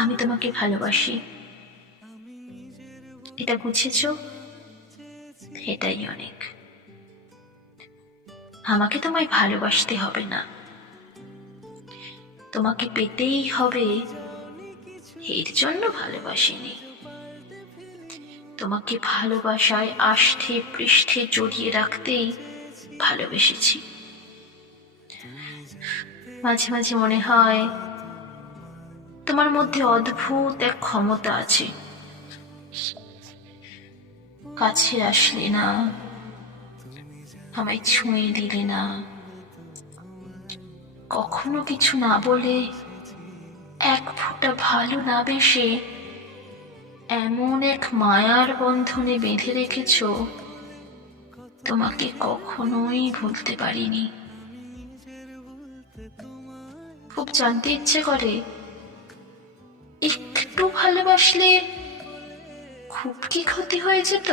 আমি তোমাকে ভালোবাসি, এটা বুঝেছো? এটাই অনেক। আমাকে তোমায় ভালোবাসতে হবে না, তোমাকে পেতেই হবে এর জন্য ভালোবাসিনি। তোমাকে ভালোবাসায় আষ্ঠে পৃষ্ঠে জড়িয়ে রাখতেই ভালোবেসেছি। মাঝে মাঝে মনে হয় তোমার মধ্যে অদ্ভুত এক ক্ষমতা আছে, কাছে আসলে না, আমায় ছুঁয়ে দিলে না, কখনো কিছু না বলে, এক ফোঁটা ভালো না বেসে এমন এক মায়ার বন্ধনে বেঁধে রেখেছ, তোমাকে কখনোই ভুলতে পারিনি। খুব জানতে ইচ্ছে করে, একটু ভালোবাসলে খুব কি ক্ষতি হয়ে যেত?